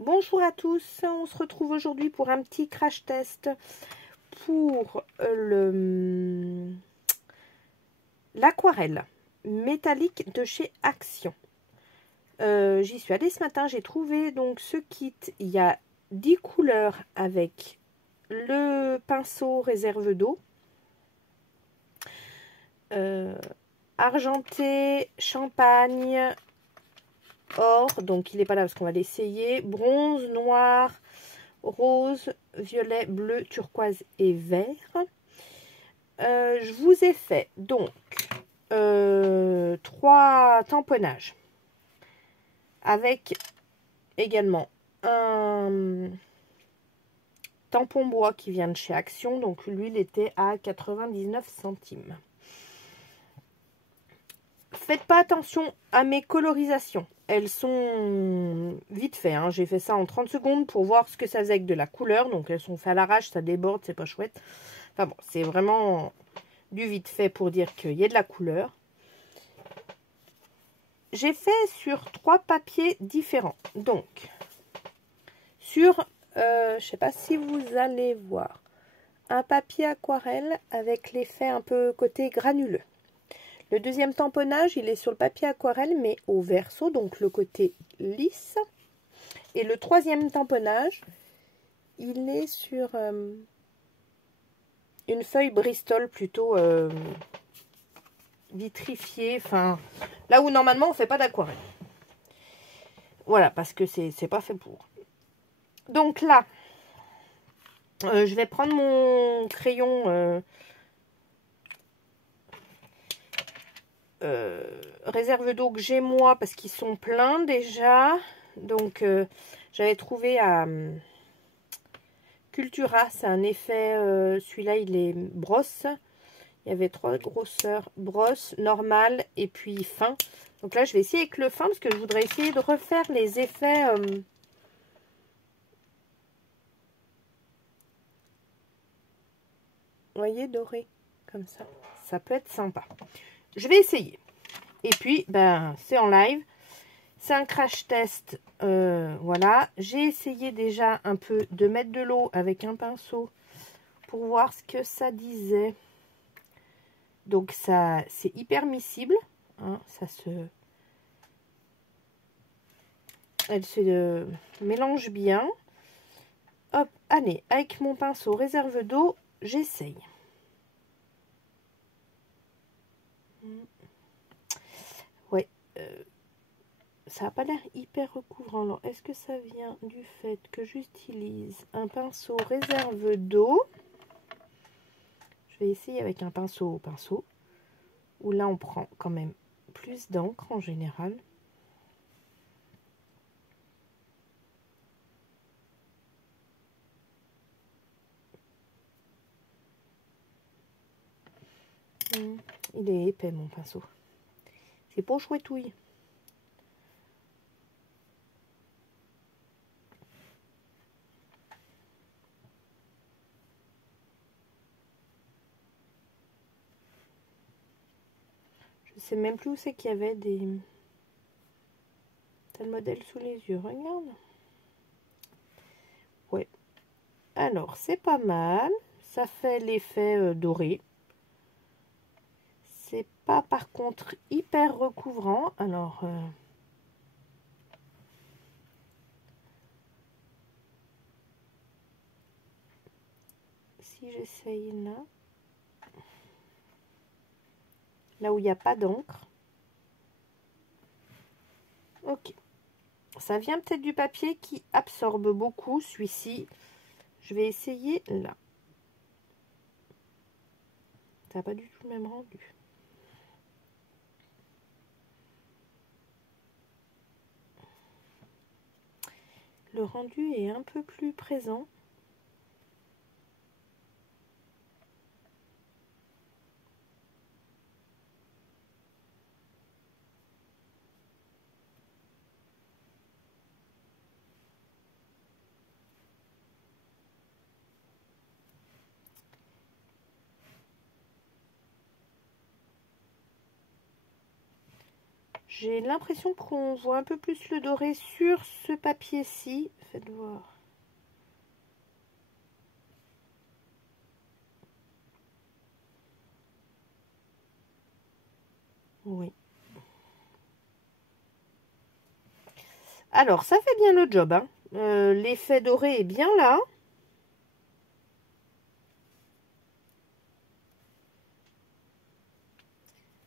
Bonjour à tous, on se retrouve aujourd'hui pour un petit crash test pour l'aquarelle métallique de chez Action. J'y suis allée ce matin, j'ai trouvé donc ce kit, il y a 10 couleurs avec le pinceau réserve d'eau, argenté, champagne, or, donc il n'est pas là parce qu'on va l'essayer, bronze, noir, rose, violet, bleu, turquoise et vert. Je vous ai fait donc 3 tamponnages avec également un tampon bois qui vient de chez Action, donc lui il était à 99 centimes. Faites pas attention à mes colorisations, elles sont vite fait, hein. J'ai fait ça en 30 secondes pour voir ce que ça faisait avec de la couleur, donc elles sont faites à l'arrache, ça déborde, c'est pas chouette. Enfin bon, c'est vraiment du vite fait pour dire qu'il y a de la couleur. J'ai fait sur 3 papiers différents, donc sur, je sais pas si vous allez voir, un papier aquarelle avec l'effet un peu côté granuleux. Le deuxième tamponnage, il est sur le papier aquarelle, mais au verso, donc le côté lisse. Et le troisième tamponnage, il est sur une feuille Bristol plutôt vitrifiée. Enfin, là où normalement on ne fait pas d'aquarelle. Voilà, parce que c'est pas fait pour. Donc là, je vais prendre mon crayon réserve d'eau que j'ai moi parce qu'ils sont pleins déjà. Donc j'avais trouvé à Cultura, c'est un effet, celui-là il est brosse. Il y avait 3 grosseurs, brosse, normale et puis fin. Donc là je vais essayer avec le fin parce que je voudrais essayer de refaire les effets vous voyez, doré comme ça. Ça peut être sympa. Je vais essayer. Et puis, ben, c'est en live. C'est un crash test. Voilà. J'ai essayé déjà un peu de mettre de l'eau avec un pinceau pour voir ce que ça disait. Donc, ça, c'est hyper miscible. Hein, ça se... Elle se mélange bien. Hop, allez, avec mon pinceau réserve d'eau, j'essaye. Ouais. Ça n'a pas l'air hyper recouvrant. Alors, est-ce que ça vient du fait que j'utilise un pinceau réserve d'eau? Je vais essayer avec un pinceau au pinceau. Où là, on prend quand même plus d'encre en général. Il est épais, mon pinceau. C'est pour chouetouille. Je sais même plus où c'est qu'il y avait des... T'as le modèle sous les yeux, regarde. Ouais. Alors, c'est pas mal. Ça fait l'effet doré. C'est pas par contre hyper recouvrant. Alors... si j'essaye là où il n'y a pas d'encre. Ok. Ça vient peut-être du papier qui absorbe beaucoup. Celui-ci, je vais essayer là. Ça n'a pas du tout le même rendu. Le rendu est un peu plus présent. J'ai l'impression qu'on voit un peu plus le doré sur ce papier-ci. Faites voir. Oui. Alors, ça fait bien le job, hein. L'effet doré est bien là.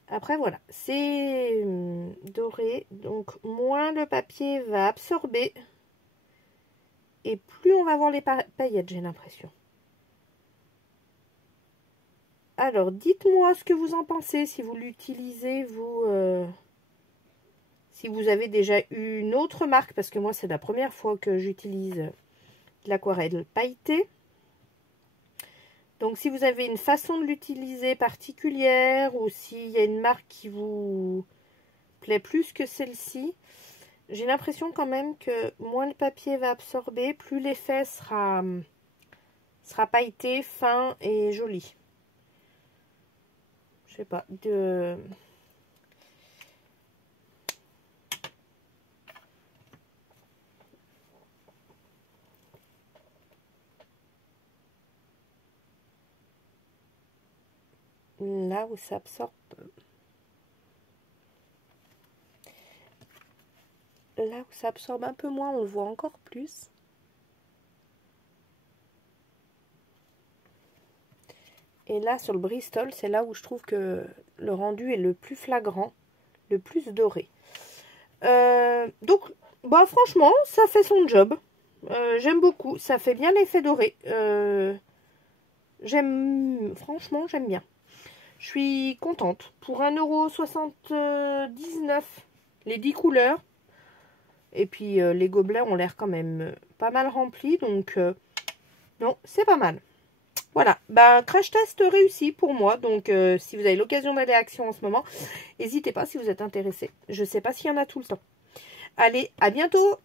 Après, voilà, c'est doré, donc moins le papier va absorber et plus on va voir les paillettes, j'ai l'impression. Alors, dites-moi ce que vous en pensez, si vous l'utilisez, vous... si vous avez déjà eu une autre marque, parce que moi, c'est la première fois que j'utilise l'aquarelle pailletée. Donc, si vous avez une façon de l'utiliser particulière ou s'il y a une marque qui vous plaît plus que celle-ci, j'ai l'impression quand même que moins le papier va absorber, plus l'effet sera pailleté, fin et joli. Je sais pas, là où ça absorbe. Là où ça absorbe un peu moins, on le voit encore plus. Et là, sur le Bristol, c'est là où je trouve que le rendu est le plus flagrant, le plus doré. Donc, bah, franchement, ça fait son job. J'aime beaucoup. Ça fait bien l'effet doré. Franchement, j'aime bien. Je suis contente. Pour 1,79 €, les 10 couleurs. Et puis, les gobelets ont l'air quand même pas mal remplis. Donc, non, c'est pas mal. Voilà, bah, crash test réussi pour moi. Donc, si vous avez l'occasion d'aller à Action en ce moment, n'hésitez pas si vous êtes intéressé. Je ne sais pas s'il y en a tout le temps. Allez, à bientôt!